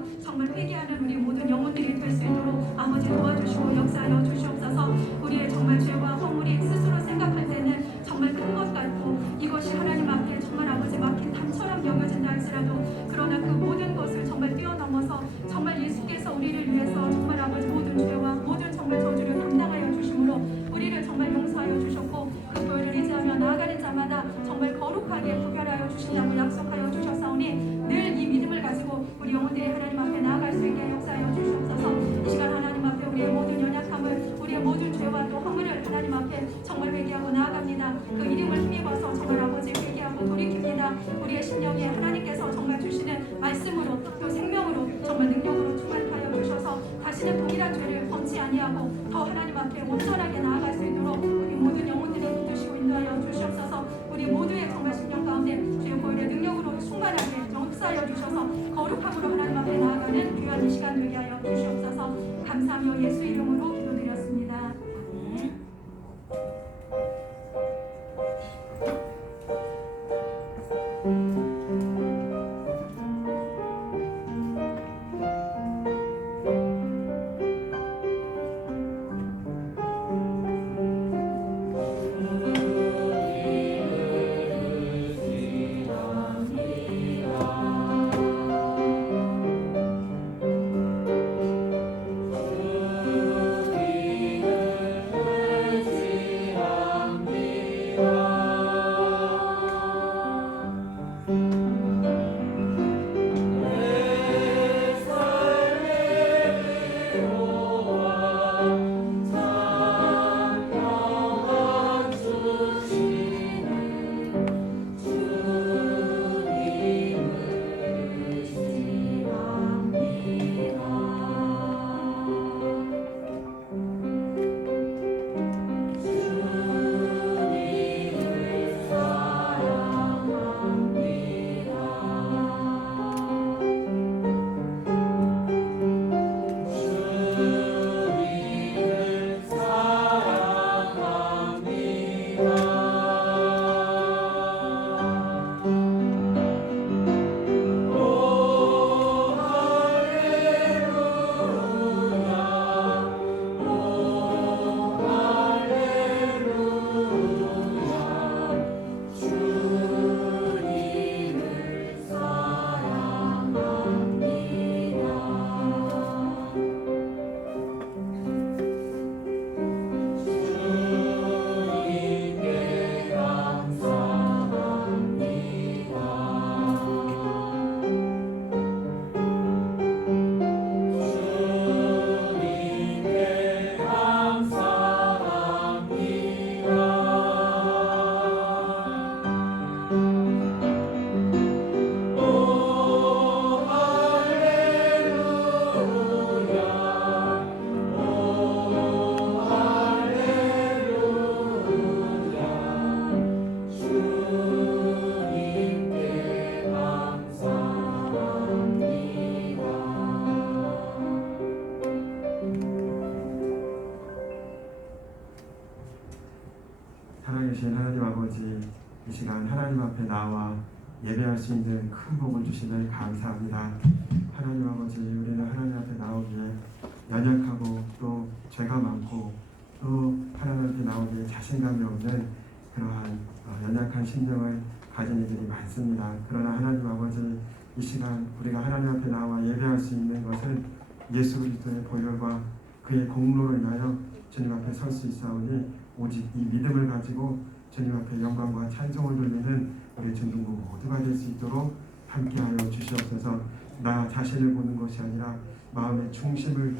주셔서 정말 회개하는 우리 모든 영혼들이 될 수 있도록 아버지 도와주시고 역사하여 주시옵소서. 우리의 정말 죄와 허물이 스스로 생각할 때는 정말 큰 것 같고 이것이 하나님 앞에 정말 아버지 막힌 담처럼 여겨진다 할지라도 그러나 그 모든 것을 정말 뛰어넘어서 정말 예수께서 우리를 위해서 정말 아버지 모든 죄와 모든 정말 저주를 담당하여 주심으로 우리를 정말 용서하여 주셨고 그 교회를 의지하며 나아가는 자마다 정말 거룩하게 구별하여 주신다고 약속하여 주셨사오니 늘 이 믿음을 가지고 우리 영혼들이 하나님 앞에 나아갈 수 있게 역사하여 주시옵소서. 이 시간 하나님 앞에 우리의 모든 연약함을 우리의 모든 죄와 또 허물을 하나님 앞에 정말 회개하고 나아갑니다. 그 이름을 힘입어서 정말 아버지 회개하고 돌이킵니다. 우리의 심령에 하나님께서 정말 주시는 말씀으로 또 생명으로 정말 능력으로 충만하여 주셔서 다시는 동일한 죄를 범치 아니하고 더 하나님 앞에 온전하게 나아갈 수 있도록 우리 모든 영혼들을 붙드시고 인도하여 주시옵소서. 우리 모두의 정말 심령 가운데 주의 보혈의 능력으로 충만하게 역사하여 주셔서 거룩함으로 하나님 앞에 나아가는 귀한 이 시간 되게 하여 주시옵소서. 감사하며 예수 이름으로 기도드렸습니다. 살아계신 하나님 아버지, 이 시간 하나님 앞에 나와 예배할 수 있는 큰 복을 주시면 감사합니다. 하나님 아버지, 우리는 하나님 앞에 나오기에 연약하고 또 죄가 많고 또 하나님 앞에 나오기에 자신감이 없는 그러한 연약한 심령을 가진 이들이 많습니다. 그러나 하나님 아버지, 이 시간 우리가 하나님 앞에 나와 예배할 수 있는 것은 예수 그리스도의 보혈과 그의 공로로 인하여 주님 앞에 설 수 있사오니 오직 이 믿음을 가지고 주님 앞에 영광과 찬송을 돌리는 우리 중등부 모두가 될 수 있도록 함께하여 주시옵소서. 나 자신을 보는 것이 아니라 마음의 중심을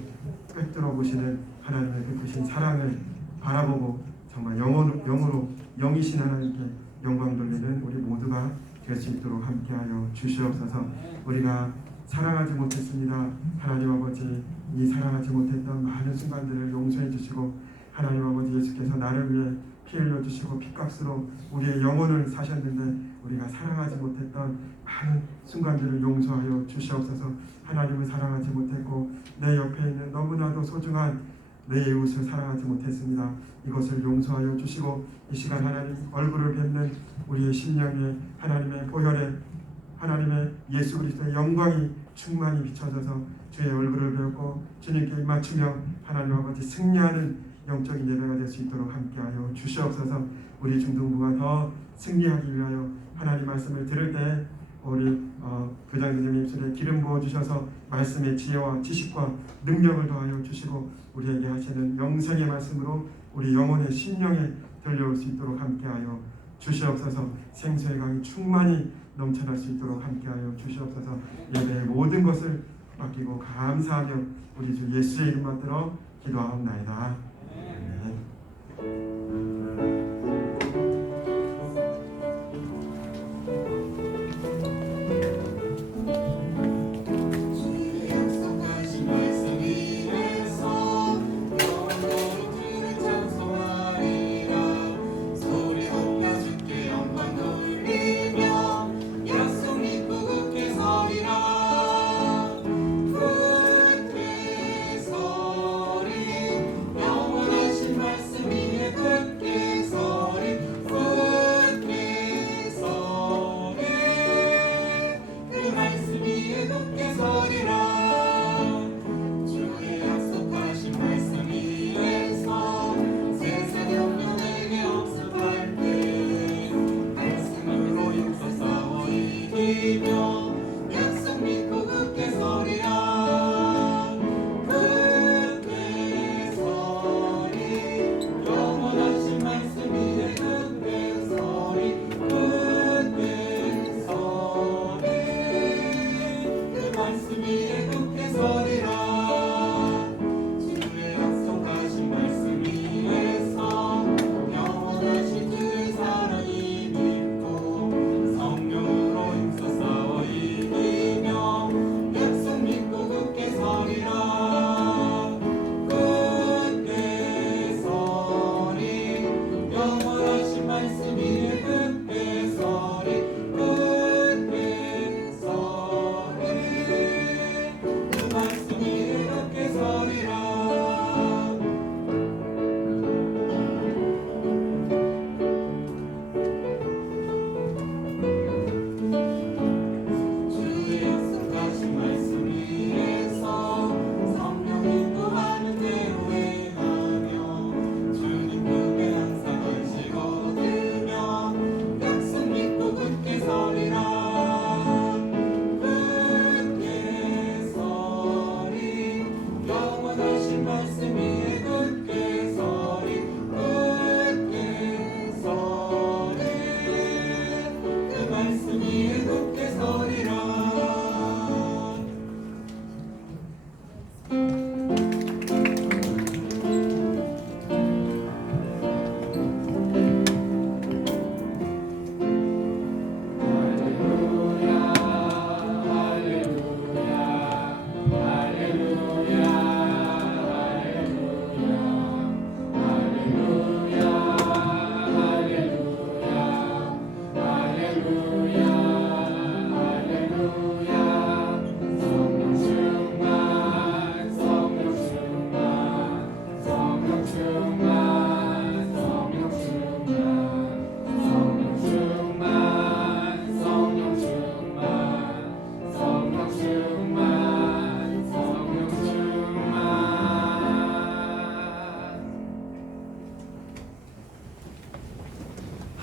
꿰뚫어 보시는 하나님의 베푸신 사랑을 바라보고 정말 영으로 영이신 하나님께 영광 돌리는 우리 모두가 될 수 있도록 함께하여 주시옵소서. 우리가 사랑하지 못했습니다. 하나님 아버지, 이 사랑하지 못했던 많은 순간들을 용서해 주시고 하나님 아버지, 예수께서 나를 위해 피 흘려주시고 피값으로 우리의 영혼을 사셨는데 우리가 사랑하지 못했던 많은 순간들을 용서하여 주시옵소서. 하나님을 사랑하지 못했고 내 옆에 있는 너무나도 소중한 내 이웃을 사랑하지 못했습니다. 이것을 용서하여 주시고 이 시간 하나님 얼굴을 뵙는 우리의 심령에 하나님의 보혈에 하나님의 예수 그리스도의 영광이 충만히 비춰져서 주의 얼굴을 배우고 주님께 맞추며 하나님 아버지 승리하는 영적인 예배가 될 수 있도록 함께하여 주시옵소서. 우리 중등부가 더 승리하기 위하여 하나님 말씀을 들을 때 우리 부장님의 입술에 기름 부어주셔서 말씀의 지혜와 지식과 능력을 더하여 주시고 우리에게 하시는 영생의 말씀으로 우리 영혼의 심령에 들려올 수 있도록 함께하여 주시옵소서. 생수의 강이 충만히 넘쳐날 수 있도록 함께하여 주시옵소서. 예배의 모든 것을 맡기고 감사하며 우리 주 예수의 이름 받들어 기도하옵나이다. 아멘.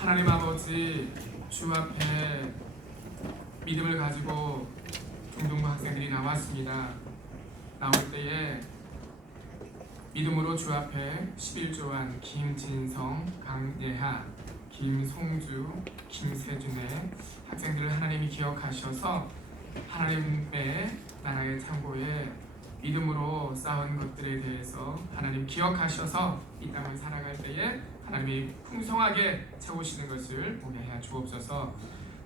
하나님 아버지, 주 앞에 믿음을 가지고 중등부 학생들이 나왔습니다. 나올 때에 믿음으로 주 앞에 11조한 김진성, 강예하, 김송주, 김세준의 학생들을 하나님이 기억하셔서 하나님의 나라의 창고에 믿음으로 쌓은 것들에 대해서 하나님 기억하셔서 이 땅을 살아갈 때에 하나님이 풍성하게 채우시는 것을 보게 하여 주옵소서.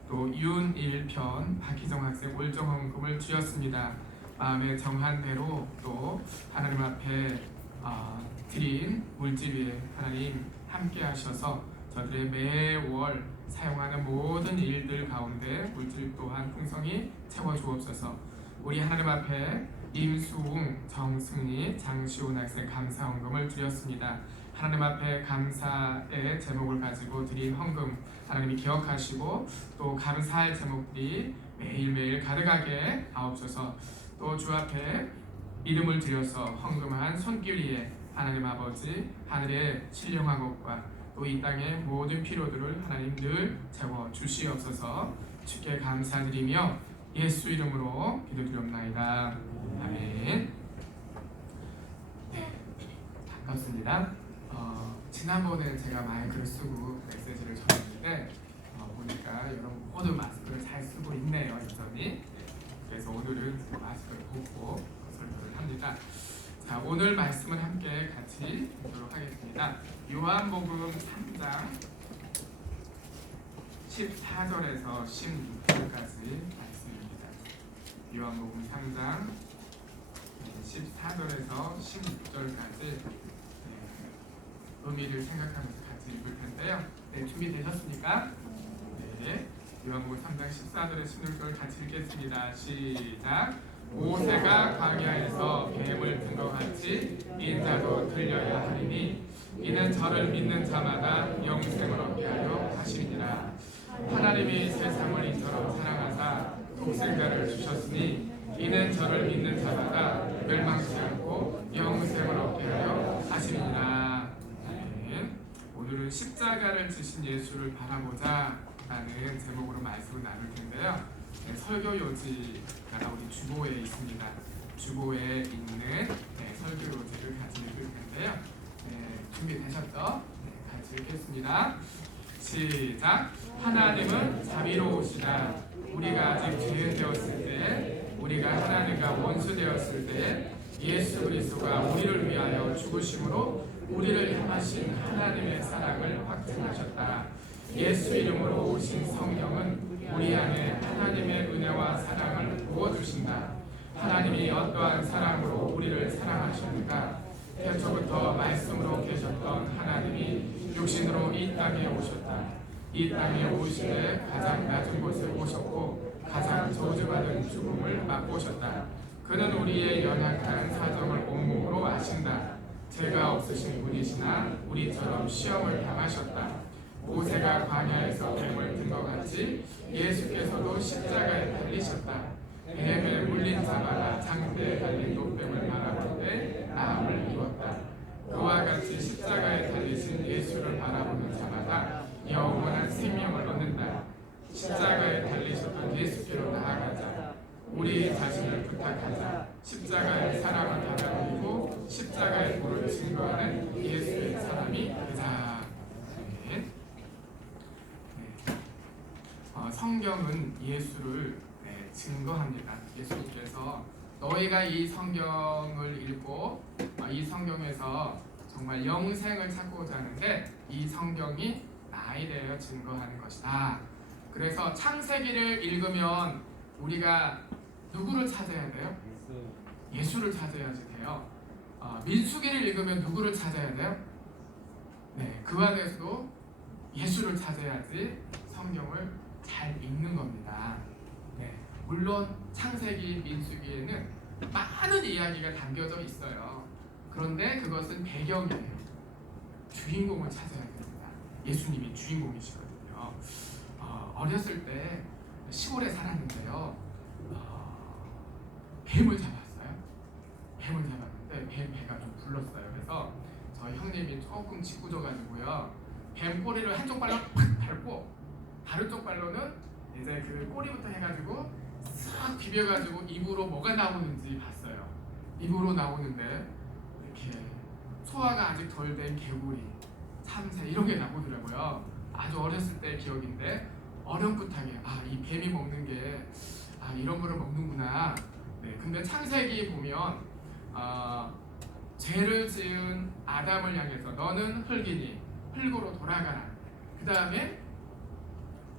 또 윤일편, 박희정 학생 올정헌금을 주었습니다. 마음에 정한 대로 또 하나님 앞에 드린 물질 위에 하나님 함께 하셔서 저들의 매월 사용하는 모든 일들 가운데 물질 또한 풍성히 채워 주옵소서. 우리 하나님 앞에 임수웅, 정승리, 장시훈 학생 감사헌금을 드렸습니다. 하나님 앞에 감사의 제목을 가지고 드린 헌금 하나님이 기억하시고 또 감사할 제목들이 매일매일 가득하게 하옵소서. 또 주 앞에 믿음을 들여서 헌금한 손길 위에 하나님 아버지 하늘의 신령한 것과 또 이 땅의 모든 필요들을 하나님 늘 채워 주시옵소서. 주께 감사드리며 예수 이름으로 기도드리옵나이다. 아멘. 네, 반갑습니다. 지난번에 제가 마이크를 쓰고 메시지를 전했는데 보니까 여러분 모두 마스크를 잘 쓰고 있네요, 여전히. 그래서 오늘은 마스크를 벗고 설교를 합니다. 자, 오늘 말씀을 함께 같이 보도록 하겠습니다. 요한복음 3장 14절에서 16절까지 말씀입니다. 요한복음 3장 14절에서 16절까지 의미를 생각하면서 같이 읽을 텐데요. 네, 준비되셨습니까? 네, 요한복음 3장 14절에 16절 같이 읽겠습니다. 시작. 모세가 광야에서 뱀을 든 것 같이 인자도 들려야 하리니 이는 저를 믿는 자마다 영생을 얻게 하려 하심이니라. 하나님이 세상을 이처럼 사랑하사 독생자를 주셨으니 이는 저를 믿는 자마다 멸망치 않고 영생을 얻게 하려 하심이니라. 오늘은 십자가를 지신 예수를 바라보자 라는 제목으로 말씀을 나눌 텐데요. 설교 요지가 우리 주보에 있습니다. 주보에 있는 설교 요지를 같이 읽을 텐데요. 준비되셨죠? 같이 읽겠습니다. 시작. 하나님은 자비로우시다. 우리가 아직 죄인 되었을 때, 우리가 하나님과 원수 되었을 때 예수 그리스도가 우리를 위하여 죽으심으로 우리를 향하신 하나님의 사랑을 확증하셨다. 예수 이름으로 오신 성령은 우리 안에 하나님의 은혜와 사랑을 부어주신다. 하나님이 어떠한 사랑으로 우리를 사랑하셨는가? 태초부터 말씀으로 계셨던 하나님이 육신으로 이 땅에 오셨다. 이 땅에 오시되 가장 낮은 곳에 오셨고 가장 저주받은 죽음을 맛보셨다. 그는 우리의 연약한 사정을 온몸으로 아신다. 죄가 없으신 분이시나 우리처럼 시험을 당하셨다. 모세가 광야에서 뱀을 든 것 같이 예수께서도 십자가에 달리셨다. 뱀에 물린 자마다 장대에 달린 노뱀을 바라볼 때 나음을 입었다. 그와 같이 십자가에 달리신 예수를 바라보는 자마다 영원한 생명을 얻는다. 십자가에 달리셨던 예수께로 나아가자. 우리 자신을 부탁하자. 십자가의 사랑을 받아들이고 십자가의 도를 증거하는 예수의 사람이 되자. 성경은 예수를 증거합니다. 예수님께서 너희가 이 성경을 읽고 이 성경에서 정말 영생을 찾고자 하는데 이 성경이 나에 대하여 증거하는 것이다. 그래서 창세기를 읽으면 우리가 누구를 찾아야 돼요? 예수를 찾아야지 돼요. 민수기를 읽으면 누구를 찾아야 돼요? 네, 그 안에서도 예수를 찾아야지 성경을 잘 읽는 겁니다. 네, 물론 창세기, 민수기에는 많은 이야기가 담겨져 있어요. 그런데 그것은 배경이에요. 주인공을 찾아야 됩니다. 예수님이 주인공이시거든요. 어렸을 때 시골에 살았는데요. 뱀을 잡았어요. 뱀을 잡았는데 배가 좀 불렀어요. 그래서 저희 형님이 조금 짓궂어가지고요. 뱀 꼬리를 한쪽 발로 팍 밟고 다른 쪽 발로는 이제 그 꼬리부터 해가지고 싹 비벼가지고 입으로 뭐가 나오는지 봤어요. 입으로 나오는데 이렇게 소화가 아직 덜 된 개구리, 참새 이런 게 나오더라고요. 아주 어렸을 때 기억인데 어렴풋하게 이 뱀이 먹는 게 이런 거를 먹는구나. 네, 근데 창세기 보면 죄를 지은 아담을 향해서 너는 흙이니 흙으로 돌아가라. 그 다음에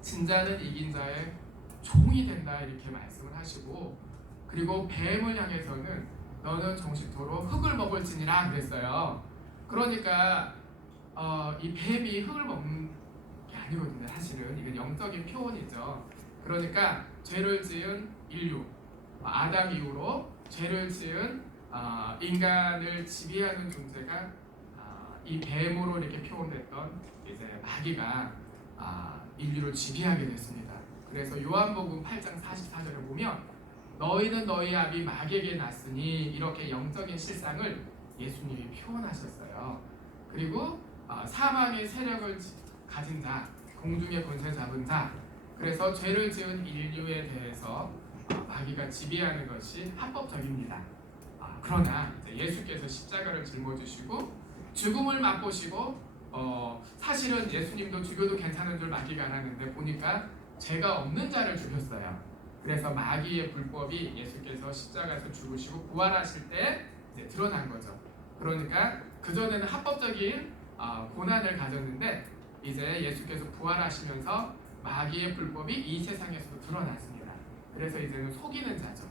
진자는 이긴 자의 종이 된다 이렇게 말씀을 하시고 그리고 뱀을 향해서는 너는 정식토록 흙을 먹을지니라 그랬어요. 그러니까 이 뱀이 흙을 먹는 게 아니거든요. 사실은 이건 영적인 표현이죠. 그러니까 죄를 지은 인류 아담 이후로 죄를 지은 인간을 지배하는 존재가 이 뱀으로 이렇게 표현됐던 이제 마귀가 인류를 지배하게 됐습니다. 그래서 요한복음 8장 44절에 보면 너희는 너희 아비 마귀에게 났으니 이렇게 영적인 실상을 예수님이 표현하셨어요. 그리고 사망의 세력을 가진 자, 공중의 권세 잡은 자, 그래서 죄를 지은 인류에 대해서 마귀가 지배하는 것이 합법적입니다. 그러나 이제 예수께서 십자가를 짊어지시고 죽음을 맛보시고 사실은 예수님도 죽여도 괜찮은 줄 마귀가 알았는데 보니까 죄가 없는 자를 죽였어요. 그래서 마귀의 불법이 예수께서 십자가에서 죽으시고 부활하실 때 이제 드러난 거죠. 그러니까 그전에는 합법적인 고난을 가졌는데 이제 예수께서 부활하시면서 마귀의 불법이 이 세상에서도 드러났습니다. 그래서 이제는 속이는 자죠.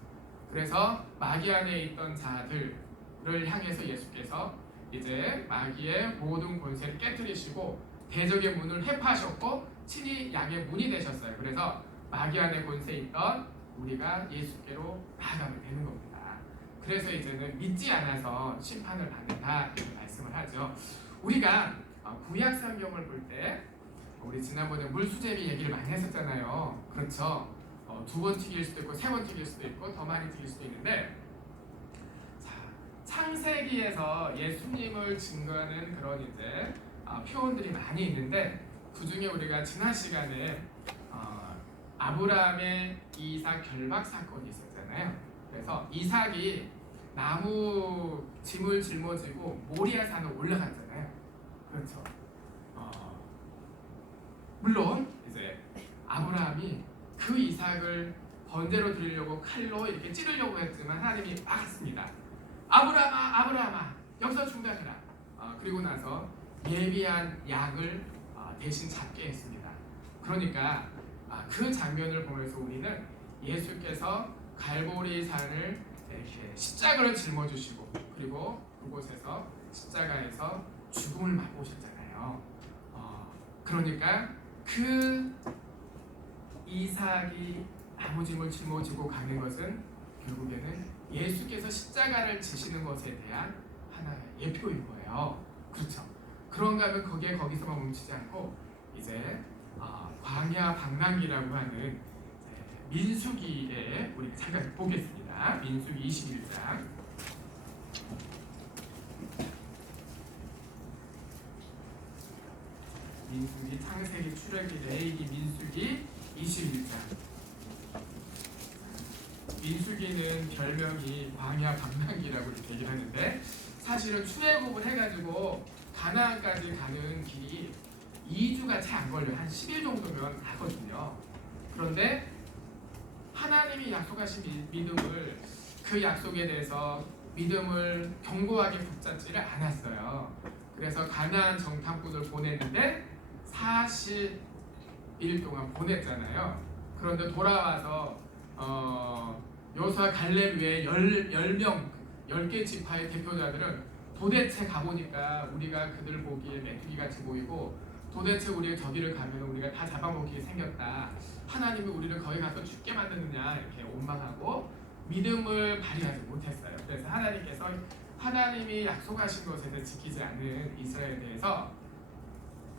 그래서 마귀 안에 있던 자들을 향해서 예수께서 이제 마귀의 모든 권세를 깨뜨리시고 대적의 문을 회파하셨고 친히 양의 문이 되셨어요. 그래서 마귀 안에 권세 있던 우리가 예수께로 나아가면 되는 겁니다. 그래서 이제는 믿지 않아서 심판을 받는다 이렇게 말씀을 하죠. 우리가 구약 성경을 볼 때 우리 지난번에 물수제비 얘기를 많이 했었잖아요. 그렇죠? 2번 튀길 수도 있고 3번 튀길 수도 있고 더 많이 튀길 수도 있는데 창세기에서 예수님을 증거하는 그런 이제 표현들이 많이 있는데 그 중에 우리가 지난 시간에 아브라함의 이삭 결박 사건이 있었잖아요. 그래서 이삭이 나무 짐을 짊어지고 모리아 산을 올라갔잖아요. 그렇죠. 물론 이제 아브라함이 그 이삭을 번제로 드리려고 칼로 이렇게 찌르려고 했지만 하나님이 막았습니다. 아브라함아 여기서 중단해라. 그리고 나서 예비한 양을 대신 잡게 했습니다. 그러니까 그 장면을 보면서 우리는 예수께서 갈보리 산을 이렇게 십자가를 짊어지시고 그리고 그곳에서 십자가에서 죽음을 맛보셨잖아요. 그러니까 그 이삭이 나무짐을 짊어지고 가는 것은 결국에는 예수께서 십자가를 지시는 것에 대한 하나의 예표인 거예요. 그렇죠. 그런가 하면 거기서만 멈추지 않고 이제 광야 방랑기라고 하는 민수기에 우리 잠깐 보겠습니다. 민수기 21장. 민수기, 창세기, 출애굽기, 레위기, 민수기 21장. 민수기는 별명이 광야 방랑기라고 이렇게 얘기를 하는데 사실은 출애굽을 해가지고 가나안까지 가는 길이 2주가 채 안 걸려요. 한 10일 정도면 가거든요. 그런데 하나님이 약속하신 믿음을 그 약속에 대해서 믿음을 견고하게 붙잡지를 않았어요. 그래서 가나안 정탐꾼을 보냈는데 40일 동안 보냈잖아요. 그런데 돌아와서 여호수아 갈렙 외에 10개 지파의 대표자들은 도대체 가보니까 우리가 그들 보기에 메뚜기같이 보이고 도대체 우리가 저기를 가면 우리가 다 잡아먹히게 생겼다. 하나님이 우리를 거기 가서 죽게 만드느냐 이렇게 원망하고 믿음을 발휘하지 못했어요. 그래서 하나님께서 하나님이 약속하신 것에 대해 지키지 않는 이스라엘에 대해서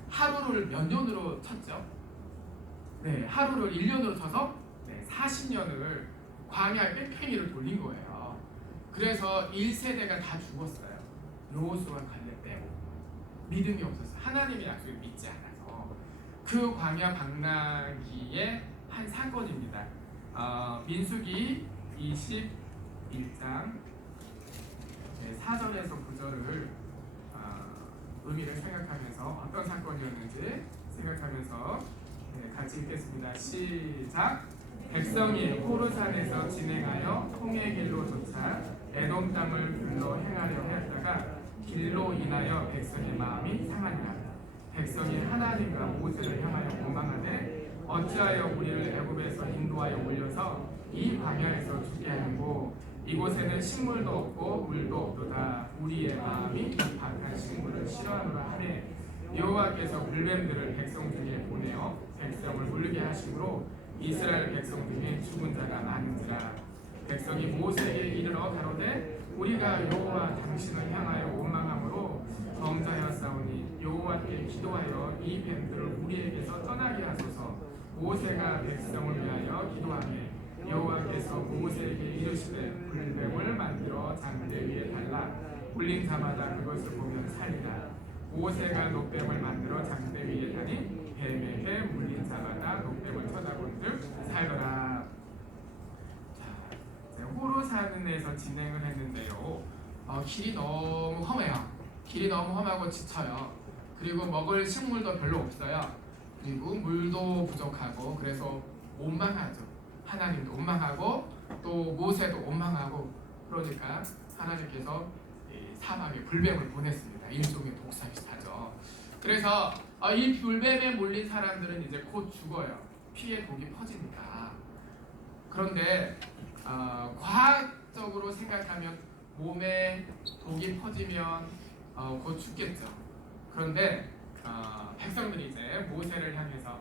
하루를 몇 년으로 쳤죠? 네, 하루를 1년으로 쳐서 40년을 광야 뺑뺑이를 돌린 거예요. 그래서 1세대가 다 죽었어요. 여호수아 갈렙 빼고 믿음이 없었어요. 하나님의 약속을 믿지 않아서 그 광야 방랑기의 한 사건입니다. 민수기 21장 4절에서 9절을 의미를 생각하면서 어떤 사건이었는지 생각하면서 같이 읽겠습니다. 시작. 백성이 호르산에서 진행하여 홍해 길로 쫓아 에돔 땅을 불러 행하려 하였다가 길로 인하여 백성의 마음이 상하니라. 백성이 하나님과 모세를 향하여 원망하되 어찌하여 우리를 애굽에서 인도하여 올려서 이 광야에서 죽게 하는고 이곳에는 식물도 없고 물도 없도다. 우리의 마음이 박한 식물을 싫어하노라 하매 여호와께서 불뱀들을 백성 중에 보내어 백성을 울게 하심으로 이스라엘 백성 중에 죽은 자가 많은지라. 백성이 모세에게 이르러 가로되 우리가 여호와 당신을 향하여 원망함으로 범죄하였사오니 여호와께 기도하여 이 뱀들을 우리에게서 떠나게 하소서. 모세가 백성을 위하여 기도하매 여호와께서 모세에게 이르시되 불뱀을 만들어 장대 위에 달라 물린 자마다 그것을 보면 살리라. 모세가 노뱀을 만들어 장대 위에 다니 뱀에게 물린 자마다 노뱀을 쳐다본즉 살더라. 자, 호로산에서 진행을 했는데요. 길이 너무 험해요. 길이 너무 험하고 지쳐요. 그리고 먹을 식물도 별로 없어요. 그리고 물도 부족하고 그래서 원망하죠. 하나님도 원망하고 또 모세도 원망하고 그러니까 하나님께서 이 사막에 불뱀을 보냈습니다. 일종의 독사이시죠. 그래서 이 불뱀에 몰린 사람들은 이제 곧 죽어요. 피에 독이 퍼지니까. 그런데 과학적으로 생각하면 몸에 독이 퍼지면 곧 죽겠죠. 그런데 백성들이 이제 모세를 향해서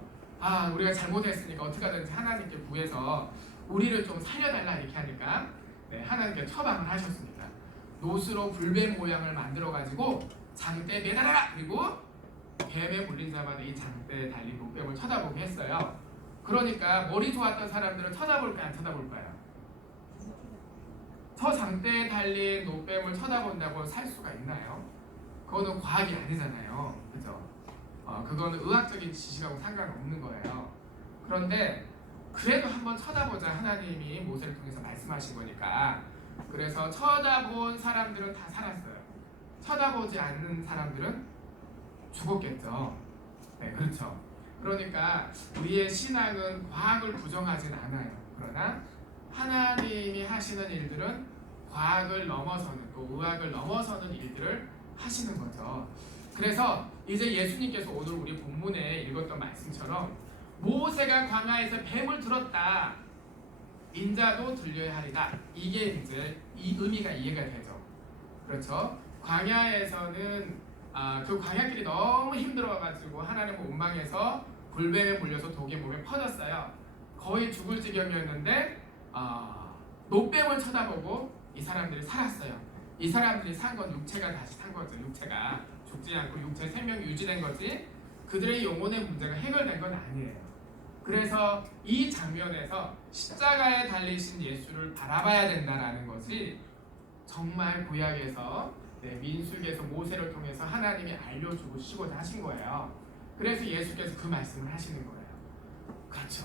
우리가 잘못했으니까 어떻게 하든지 하나님께 구해서 우리를 좀 살려달라 이렇게 하니까 하나님께 처방을 하셨습니다. 노스로 불뱀 모양을 만들어 가지고 장대에 매달아라. 그리고 뱀에 물린 자마다 이 장대에 달린 노뱀을 쳐다보게 했어요. 그러니까 머리 좋았던 사람들은 쳐다볼까요? 안 쳐다볼까요? 저 장대에 달린 노뱀을 쳐다본다고 살 수가 있나요? 그거는 과학이 아니잖아요. 그죠? 그거는 의학적인 지식하고 상관없는 거예요. 그런데 그래도 한번 쳐다보자 하나님이 모세를 통해서 말씀하신 거니까 그래서 쳐다본 사람들은 다 살았어요. 쳐다보지 않는 사람들은 죽었겠죠. 네, 그렇죠. 그러니까 우리의 신앙은 과학을 부정하진 않아요. 그러나 하나님이 하시는 일들은 과학을 넘어서는 또 의학을 넘어서는 일들을 하시는 거죠. 그래서 이제 예수님께서 오늘 우리 본문에 읽었던 말씀처럼 모세가 광야에서 뱀을 들었다. 인자도 들려야 하리다. 이게 이제 이 의미가 이해가 되죠. 그렇죠. 광야에서는 그 광야길이 너무 힘들어가지고 하나님을 원망해서 불뱀에 물려서 독이 몸에 퍼졌어요. 거의 죽을 지경이었는데 노뱀을 쳐다보고 이 사람들이 살았어요. 이 사람들이 산 건 육체가 다시 산 거죠. 육체가 죽지 않고 육체 생명이 유지된 거지 그들의 영혼의 문제가 해결된 건 아니에요. 그래서 이 장면에서 십자가에 달리신 예수를 바라봐야 된다라는 것이 정말 구약에서 민수기에서 모세를 통해서 하나님이 알려주시고자 하신 거예요. 그래서 예수께서 그 말씀을 하시는 거예요. 그렇죠.